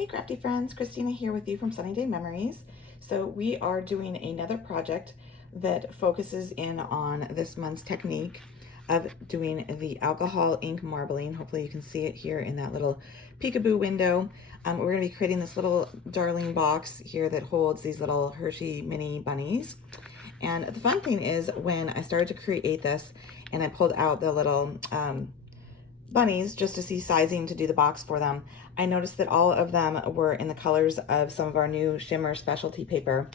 Hey crafty friends, Christina here with you from SunnyDay Memories. So we are doing another project that focuses in on this month's technique of doing the alcohol ink marbling. Hopefully you can see it here in that little peekaboo window. We're going to be creating this little darling box here that holds these little Hershey mini bunnies. And the fun thing is when I started to create this and I pulled out the little bunnies just to see sizing to do the box for them, I noticed that all of them were in the colors of some of our new shimmer specialty paper.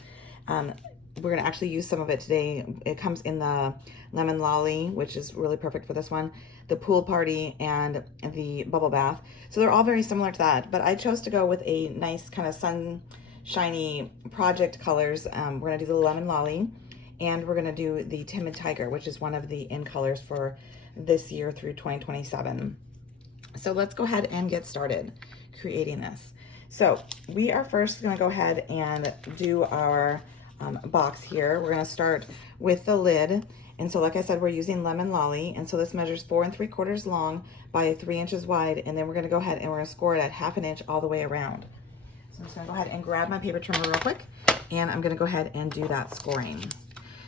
We're going to actually use some of it today. It comes in the Lemon Lolly, which is really perfect for this one, the Pool Party, and the Bubble Bath. So they're all very similar to that, but I chose to go with a nice kind of sunshiny project colors. We're going to do the Lemon Lolly, and we're going to do the Timid Tiger, which is one of the in colors for this year through 2027. So let's go ahead and get started creating this. So we are first going to go ahead and do our box here. We're going to start with the lid. And so like I said, we're using Lemon Lolly. And so this measures 4 3/4 long by 3 inches wide. And then we're going to go ahead and we're going to score it at 1/2 inch all the way around. So I'm just going to go ahead and grab my paper trimmer real quick. And I'm going to go ahead and do that scoring.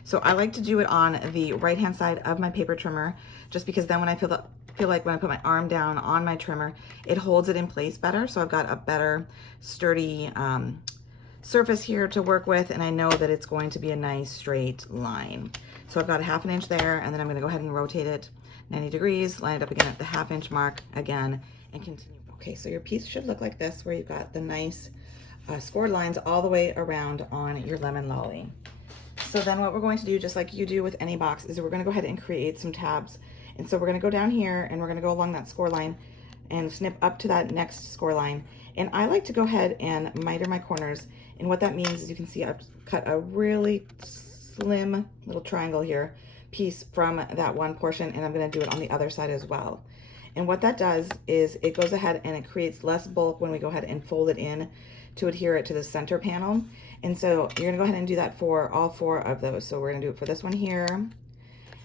So I like to do it on the right-hand side of my paper trimmer, just because then when I feel like when I put my arm down on my trimmer, it holds it in place better. So I've got a better sturdy surface here to work with, and I know that it's going to be a nice straight line. So I've got a 1/2 inch there, and then I'm going to go ahead and rotate it 90 degrees, line it up again at the 1/2 inch mark again, and continue. Okay, so your piece should look like this, where you've got the nice scored lines all the way around on your Lemon Lolly. So then what we're going to do, just like you do with any box, is we're going to go ahead and create some tabs. And so we're going to go down here and we're going to go along that score line and snip up to that next score line. And I like to go ahead and miter my corners. And what that means is you can see I've cut a really slim little triangle here piece from that one portion, and I'm going to do it on the other side as well. And what that does is it goes ahead and it creates less bulk when we go ahead and fold it in to adhere it to the center panel. And so you're gonna go ahead and do that for all 4 of those. So we're gonna do it for this one here,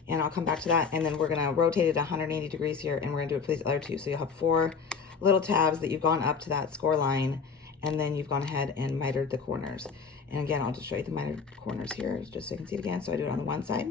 and I'll come back to that, and then we're gonna rotate it 180 degrees here, and we're gonna do it for these other 2. So you'll have 4 little tabs that you've gone up to that score line, and then you've gone ahead and mitered the corners. And again, I'll just show you the mitered corners here, just so you can see it again. So I do it on the one side,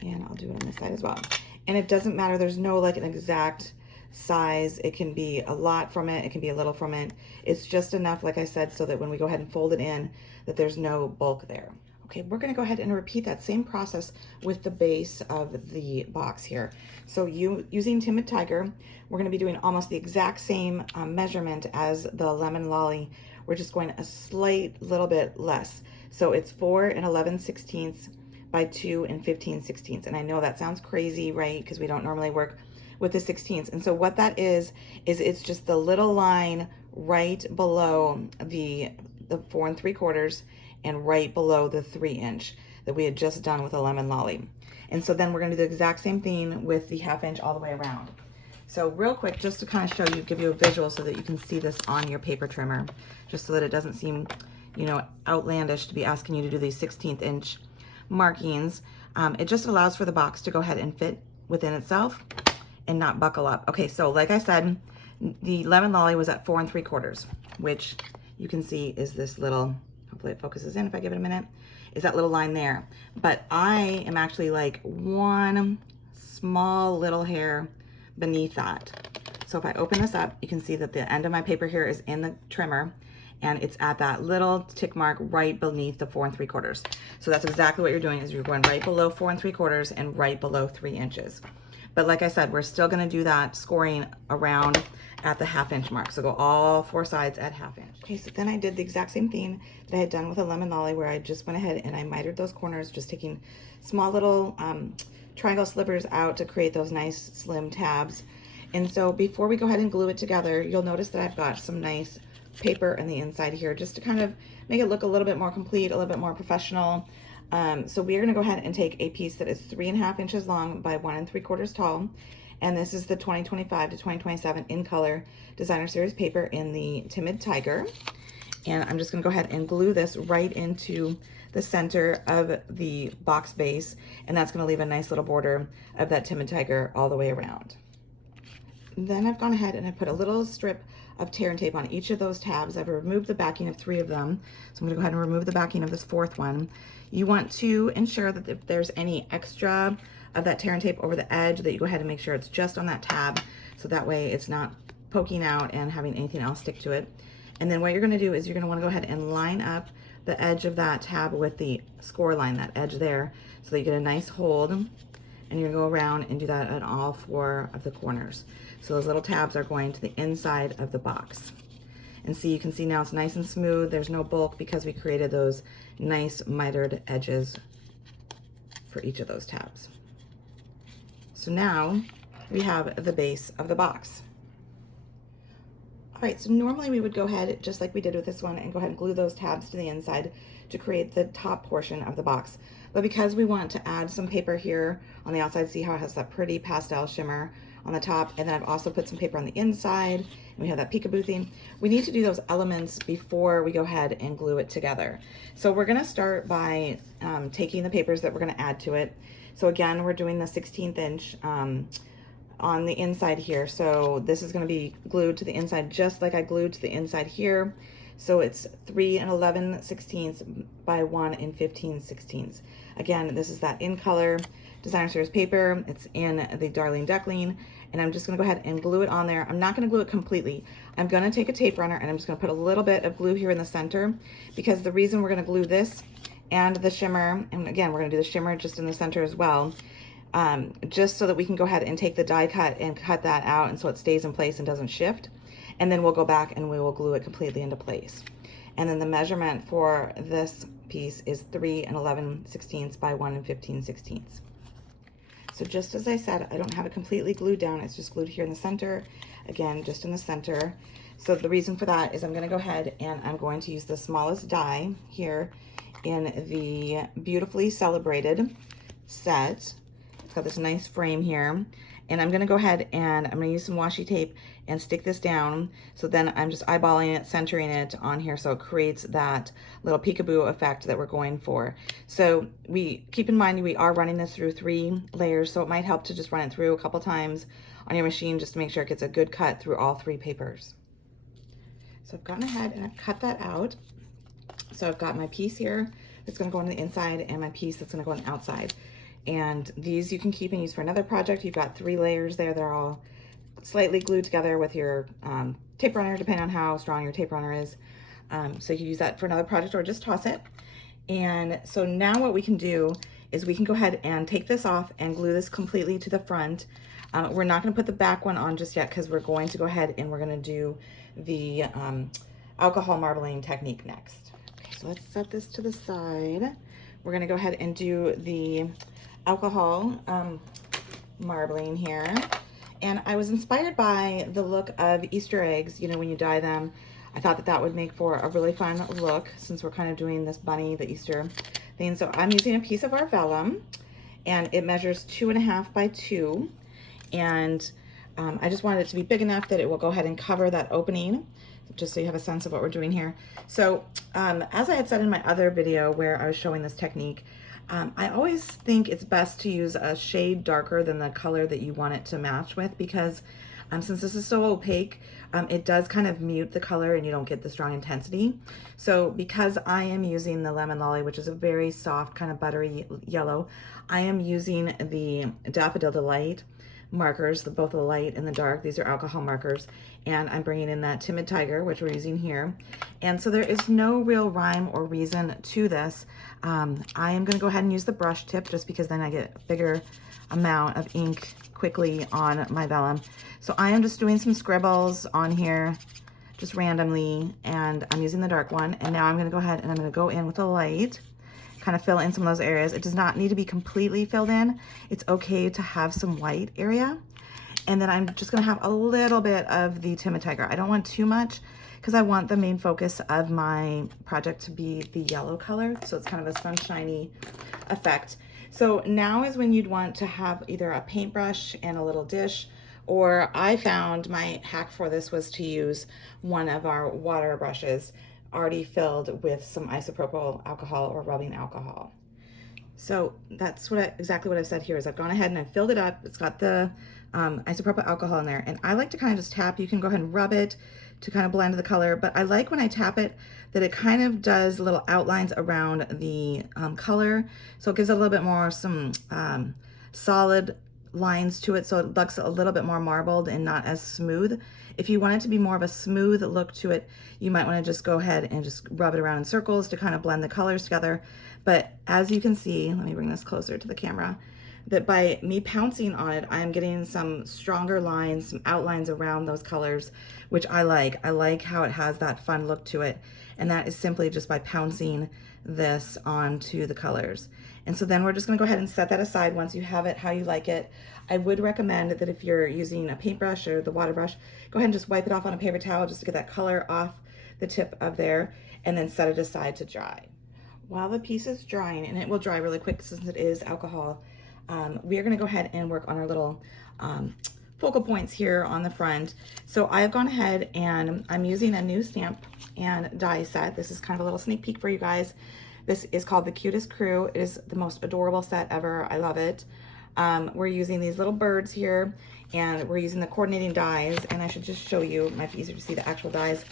and I'll do it on this side as well. And it doesn't matter, there's no like an exact size. It can be a lot from it, it can be a little from it. It's just enough, like I said, so that when we go ahead and fold it in, that there's no bulk there. Okay, we're gonna go ahead and repeat that same process with the base of the box here. So using Timid Tiger, we're gonna be doing almost the exact same measurement as the Lemon Lolly. We're just going a slight little bit less. So it's 4 11/16 by 2 15/16. And I know that sounds crazy, right? Because we don't normally work with the 16ths. And so what that is it's just the little line right below the 4 3/4 and right below the 3 inch that we had just done with a Lemon Lolly. And so then we're gonna do the exact same thing with the 1/2 inch all the way around. So real quick, just to kind of show you, give you a visual so that you can see this on your paper trimmer, just so that it doesn't seem, you know, outlandish to be asking you to do these 16th inch markings. It just allows for the box to go ahead and fit within itself and not buckle up. Okay, so like I said, the Lemon Lolly was at 4 3/4, which you can see is this little, hopefully it focuses in if I give it a minute, is that little line there. But I am actually like one small little hair beneath that. So if I open this up, you can see that the end of my paper here is in the trimmer, and it's at that little tick mark right beneath the 4 3/4. So that's exactly what you're doing, is you're going right below 4 3/4 and right below 3 inches. But like I said, we're still gonna do that scoring around at the 1/2 inch mark. So go all 4 sides at 1/2 inch. Okay, so then I did the exact same thing that I had done with a Lemon Lolly, where I just went ahead and I mitered those corners, just taking small little triangle slivers out to create those nice slim tabs. And so before we go ahead and glue it together, you'll notice that I've got some nice paper on the inside here, just to kind of make it look a little bit more complete, a little bit more professional. So we are gonna go ahead and take a piece that is 3 1/2 inches long by 1 3/4 tall. And this is the 2025 to 2027 in color designer series paper in the Timid Tiger. And I'm just gonna go ahead and glue this right into the center of the box base. And that's gonna leave a nice little border of that Timid Tiger all the way around. Then I've gone ahead and I put a little strip of tear and tape on each of those tabs. I've removed the backing of 3 of them, so I'm going to go ahead and remove the backing of this 4th one. You want to ensure that if there's any extra of that tear and tape over the edge, that you go ahead and make sure it's just on that tab, so that way it's not poking out and having anything else stick to it. And then what you're going to do is you're going to want to go ahead and line up the edge of that tab with the score line, that edge there, so that you get a nice hold. And you're going to go around and do that on all 4 of the corners. So those little tabs are going to the inside of the box. And see, you can see now it's nice and smooth. There's no bulk because we created those nice mitered edges for each of those tabs. So now we have the base of the box. All right, so normally we would go ahead, just like we did with this one, and go ahead and glue those tabs to the inside to create the top portion of the box. But because we want to add some paper here on the outside, see how it has that pretty pastel shimmer on the top, and then I've also put some paper on the inside, and we have that peekaboo theme. We need to do those elements before we go ahead and glue it together. So we're gonna start by taking the papers that we're gonna add to it. So again, we're doing the 16th inch on the inside here. So this is gonna be glued to the inside just like I glued to the inside here. So it's 3 11/16 by 1 15/16. Again, this is that in color designer series paper. It's in the Darling Duckling, and I'm just gonna go ahead and glue it on there. I'm not gonna glue it completely. I'm gonna take a tape runner and I'm just gonna put a little bit of glue here in the center, because the reason we're gonna glue this and the shimmer, and again, we're gonna do the shimmer just in the center as well, just so that we can go ahead and take the die cut and cut that out, and so it stays in place and doesn't shift. And then we'll go back and we will glue it completely into place. And then the measurement for this piece is 3 11/16 by 1 15/16. So just as I said, I don't have it completely glued down. It's just glued here in the center. Again, just in the center. So the reason for that is I'm going to go ahead and I'm going to use the smallest die here in the Beautifully Celebrated set. It's got this nice frame here. And I'm going to go ahead and I'm going to use some washi tape and stick this down. So then I'm just eyeballing it, centering it on here, so it creates that little peekaboo effect that we're going for. So we keep in mind we are running this through 3 layers, so it might help to just run it through a couple times on your machine just to make sure it gets a good cut through all 3 papers. So I've gone ahead and I've cut that out. So I've got my piece here that's going to go on the inside and my piece that's going to go on the outside. And these you can keep and use for another project. You've got 3 layers there. They're all slightly glued together with your tape runner, depending on how strong your tape runner is. So you can use that for another project or just toss it. And so now what we can do is we can go ahead and take this off and glue this completely to the front. We're not going to put the back one on just yet because we're going to go ahead and we're going to do the alcohol marbling technique next. Okay, so let's set this to the side. We're going to go ahead and do the alcohol marbling here. And I was inspired by the look of Easter eggs, you know, when you dye them. I thought that that would make for a really fun look since we're kind of doing this bunny, the Easter thing. So I'm using a piece of our vellum and it measures 2.5 by 2. And I just wanted it to be big enough that it will go ahead and cover that opening, just so you have a sense of what we're doing here. So as I had said in my other video where I was showing this technique, I always think it's best to use a shade darker than the color that you want it to match with, because since this is so opaque, it does kind of mute the color and you don't get the strong intensity. So because I am using the Lemon Lolly, which is a very soft kind of buttery yellow, I am using the Daffodil Delight markers, both the light and the dark. These are alcohol markers, and I'm bringing in that Timid Tiger, which we're using here. And so there is no real rhyme or reason to this. I am going to go ahead and use the brush tip just because then I get a bigger amount of ink quickly on my vellum. So I am just doing some scribbles on here just randomly, and I'm using the dark one. And now I'm going to go ahead and I'm going to go in with the light, kind of fill in some of those areas. It does not need to be completely filled in. It's okay to have some white area. And then I'm just gonna have a little bit of the Timid Tiger. I don't want too much because I want the main focus of my project to be the yellow color. So it's kind of a sunshiny effect. So now is when you'd want to have either a paintbrush and a little dish, or I found my hack for this was to use one of our water brushes already filled with some isopropyl alcohol or rubbing alcohol. So that's exactly what I've said here is I've gone ahead and I've filled it up. It's got the isopropyl alcohol in there. And I like to kind of just tap. You can go ahead and rub it to kind of blend the color, but I like when I tap it that it kind of does little outlines around the color. So it gives it a little bit more some solid lines to it, so it looks a little bit more marbled and not as smooth. If you want it to be more of a smooth look to it, you might want to just go ahead and just rub it around in circles to kind of blend the colors together. But as you can see, let me bring this closer to the camera, that by me pouncing on it, I'm getting some stronger lines, some outlines around those colors, which I like. I like how it has that fun look to it. And that is simply just by pouncing this onto the colors. And so then we're just gonna go ahead and set that aside once you have it how you like it. I would recommend that if you're using a paintbrush or the water brush, go ahead and just wipe it off on a paper towel just to get that color off the tip of there, and then set it aside to dry. While the piece is drying, and it will dry really quick since it is alcohol, we are gonna go ahead and work on our little focal points here on the front. So I've gone ahead and I'm using a new stamp and die set. This is kind of a little sneak peek for you guys. This is called the Cutest Crew. It is the most adorable set ever. I love it. We're using these little birds here, and we're using the coordinating dies, and I should just show you, it might be easier to see the actual dies.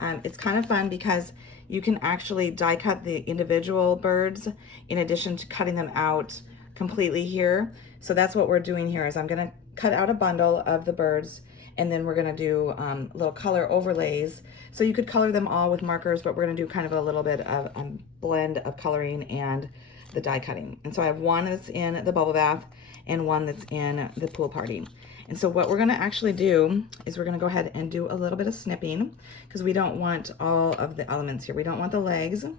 It's kind of fun because you can actually die cut the individual birds in addition to cutting them out completely here. So that's what we're doing here, is I'm gonna cut out a bundle of the birds, and then we're gonna do little color overlays. So you could color them all with markers, but we're gonna do kind of a little bit of a blend of coloring and the die cutting. And so I have one that's in the bubble bath and one that's in the pool party. And so what we're gonna actually do is we're gonna go ahead and do a little bit of snipping, because we don't want all of the elements here. We don't want the legs. So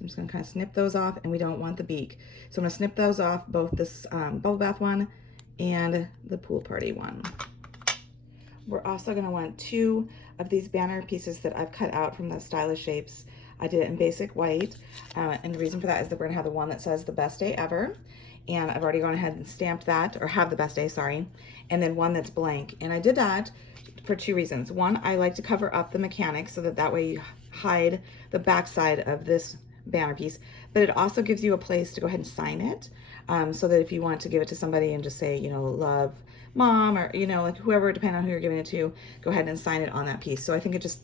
I'm just gonna kind of snip those off, and we don't want the beak. So I'm gonna snip those off, both this bubble bath one and the pool party one. We're also gonna want 2 of these banner pieces that I've cut out from the Stylish Shapes. I did it in basic white, and the reason for that is that we're gonna have the one that says the best day ever, and I've already gone ahead and stamped that, or have the best day, sorry, and then one that's blank. And I did that for 2 reasons. One, I like to cover up the mechanics so that way you hide the backside of this banner piece, but it also gives you a place to go ahead and sign it, so that if you want to give it to somebody and just say, you know, love mom, or, you know, like whoever, depending on who you're giving it to, go ahead and sign it on that piece. So I think it just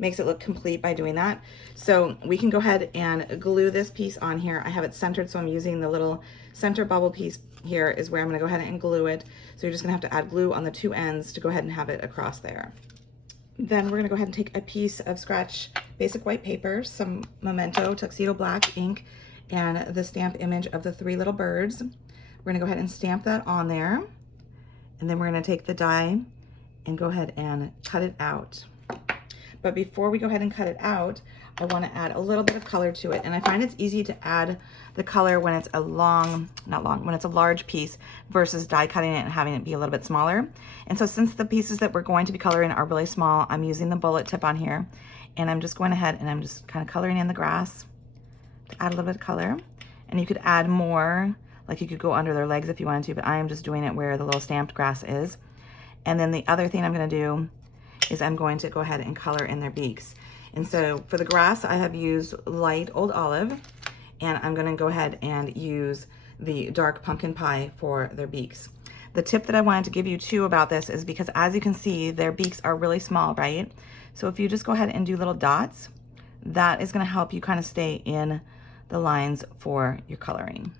makes it look complete by doing that. So we can go ahead and glue this piece on here. I have it centered, so I'm using the little center bubble piece here is where I'm gonna go ahead and glue it. So you're just gonna have to add glue on the 2 ends to go ahead and have it across there. Then we're gonna go ahead and take a piece of scratch basic white paper, some Memento Tuxedo Black ink, and the stamp image of the 3 little birds. We're gonna go ahead and stamp that on there. And then we're gonna take the die and go ahead and cut it out. But before we go ahead and cut it out, I wanna add a little bit of color to it. And I find it's easy to add the color when it's a when it's a large piece versus die cutting it and having it be a little bit smaller. And so since the pieces that we're going to be coloring are really small, I'm using the bullet tip on here. And I'm just going ahead and I'm just kind of coloring in the grass to add a little bit of color. And you could add more, like you could go under their legs if you wanted to, but I am just doing it where the little stamped grass is. And then the other thing I'm gonna do is I'm going to go ahead and color in their beaks. And so for the grass, I have used light Old Olive, and I'm gonna go ahead and use the dark pumpkin pie for their beaks. The tip that I wanted to give you too about this is because, as you can see, their beaks are really small, right? So if you just go ahead and do little dots, that is gonna help you kind of stay in the lines for your coloring.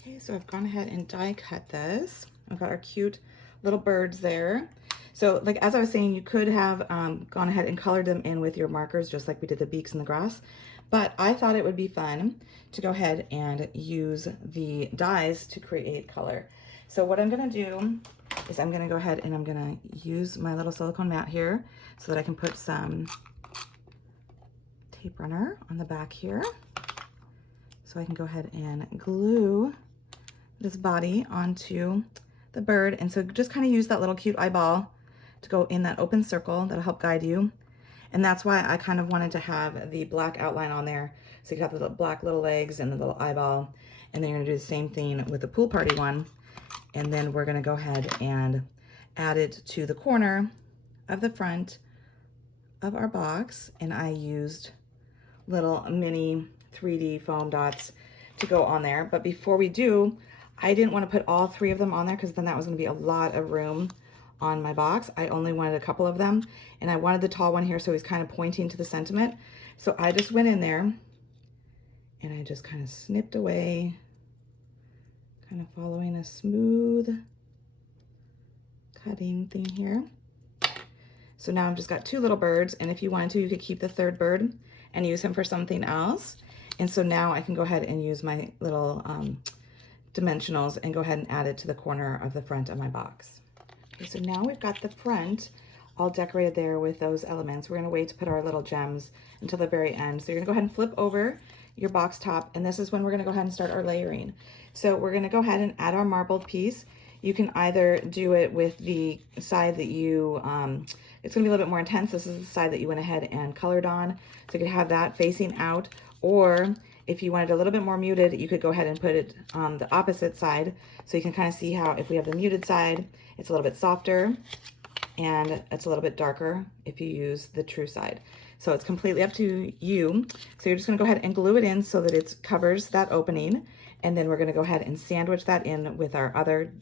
Okay, so I've gone ahead and die cut this. I've got our cute little birds there. So like, as I was saying, you could have gone ahead and colored them in with your markers, just like we did the beaks and the grass. But I thought it would be fun to go ahead and use the dies to create color. So what I'm gonna do is I'm gonna go ahead and I'm gonna use my little silicone mat here so that I can put some tape runner on the back here. So I can go ahead and glue this body onto the bird. And so just kind of use that little cute eyeball to go in that open circle. That'll help guide you. And that's why I kind of wanted to have the black outline on there. So you have the black little legs and the little eyeball. And then you're gonna do the same thing with the pool party one. And then we're gonna go ahead and add it to the corner of the front of our box. And I used little mini 3D foam dots to go on there. But before we do, I didn't want to put all 3 of them on there because then that was going to be a lot of room on my box. I only wanted a couple of them, and I wanted the tall one here so he's kind of pointing to the sentiment. So I just went in there and I just kind of snipped away, kind of following a smooth cutting thing here. So now I've just got 2 little birds, and if you wanted to, you could keep the 3rd bird and use him for something else. And so now I can go ahead and use my little dimensionals and go ahead and add it to the corner of the front of my box. Okay, so now we've got the front all decorated there with those elements. We're gonna wait to put our little gems until the very end. So you're gonna go ahead and flip over your box top, and this is when we're gonna go ahead and start our layering. So we're gonna go ahead and add our marbled piece. You can either do it with the side that you, it's gonna be a little bit more intense. This is the side that you went ahead and colored on. So you could have that facing out, or if you wanted a little bit more muted, you could go ahead and put it on the opposite side. So you can kind of see how if we have the muted side, it's a little bit softer and it's a little bit darker if you use the true side. So it's completely up to you. So you're just gonna go ahead and glue it in so that it covers that opening. And then we're gonna go ahead and sandwich that in with our other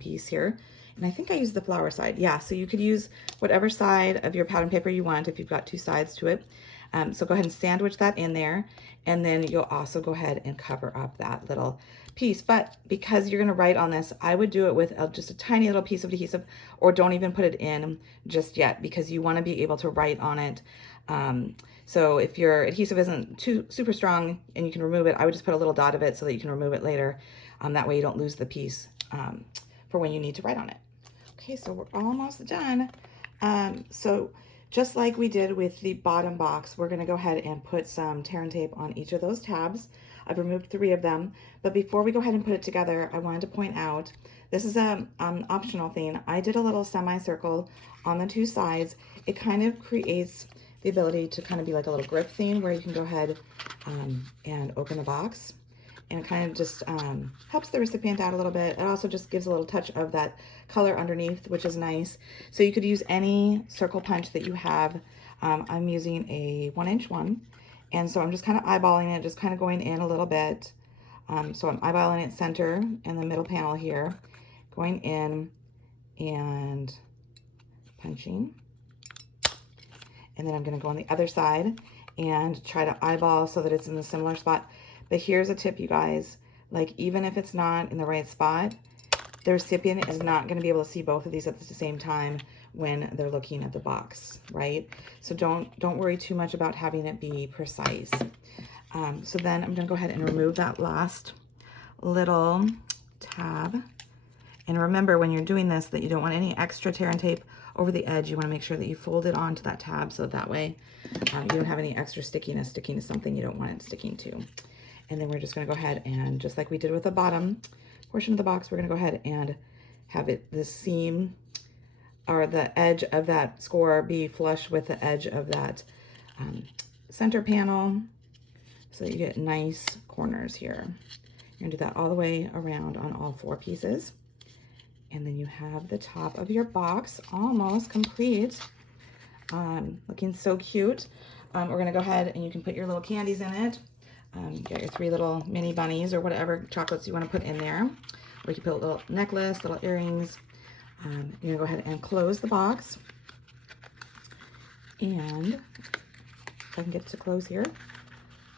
piece here. And I think I used the flower side. Yeah, so you could use whatever side of your pattern paper you want if you've got 2 sides to it. So go ahead and sandwich that in there. And then you'll also go ahead and cover up that little piece. But because you're gonna write on this, I would do it with just a tiny little piece of adhesive, or don't even put it in just yet, because you wanna be able to write on it. So if your adhesive isn't too super strong and you can remove it, I would just put a little dot of it so that you can remove it later. That way you don't lose the piece for when you need to write on it. Okay, so we're almost done. So just like we did with the bottom box, we're gonna go ahead and put some tear and tape on each of those tabs. I've removed 3 of them, but before we go ahead and put it together, I wanted to point out, this is an optional thing. I did a little semicircle on the 2 sides. It kind of creates the ability to kind of be like a little grip thing where you can go ahead and open the box. And it kind of just helps the recipient out a little bit. It also just gives a little touch of that color underneath, which is nice. So you could use any circle punch that you have. I'm using a 1-inch one. And so I'm just kind of eyeballing it, just kind of going in a little bit. So I'm eyeballing it center and the middle panel here, going in and punching. And then I'm gonna go on the other side and try to eyeball so that it's in a similar spot. But here's a tip, you guys. Like, even if it's not in the right spot, the recipient is not gonna be able to see both of these at the same time when they're looking at the box, right? So don't worry too much about having it be precise. So then I'm gonna go ahead and remove that last little tab. And remember, when you're doing this, that you don't want any extra tear and tape over the edge. You wanna make sure that you fold it onto that tab so that way you don't have any extra stickiness sticking to something you don't want it sticking to. And then we're just gonna go ahead and, just like we did with the bottom portion of the box, we're gonna go ahead and have it, the seam or the edge of that score be flush with the edge of that center panel so that you get nice corners here. You're gonna do that all the way around on all 4 pieces. And then you have the top of your box almost complete. Looking so cute. We're gonna go ahead and you can put your little candies in it. You got your 3 little mini bunnies or whatever chocolates you want to put in there. Or you can put a little necklace, little earrings. You're gonna go ahead and close the box. And if I can get it to close here.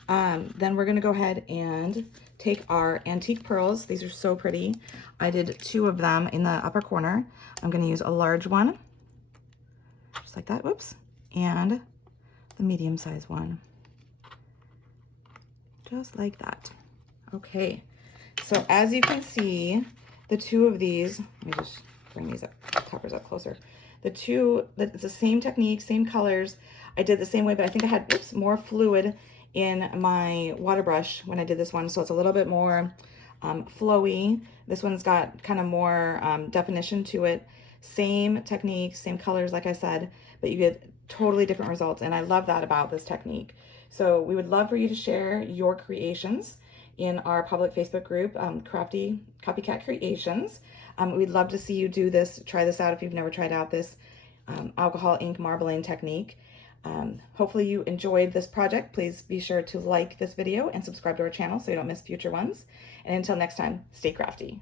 Then we're gonna go ahead and take our antique pearls. These are so pretty. I did 2 of them in the upper corner. I'm gonna use a large one, just like that, whoops, and the medium size one. Just like that. Okay, so as you can see, the 2 of these, let me just bring these up, covers up closer. The 2, it's the same technique, same colors. I did the same way, but I think I had, oops, more fluid in my water brush when I did this one, so it's a little bit more flowy. This one's got kind of more definition to it. Same technique, same colors, like I said, but you get totally different results, and I love that about this technique. So we would love for you to share your creations in our public Facebook group, Crafty Copycat Creations. We'd love to see you do this, try this out if you've never tried out this alcohol ink marbling technique. Hopefully you enjoyed this project. Please be sure to like this video and subscribe to our channel so you don't miss future ones. And until next time, stay crafty.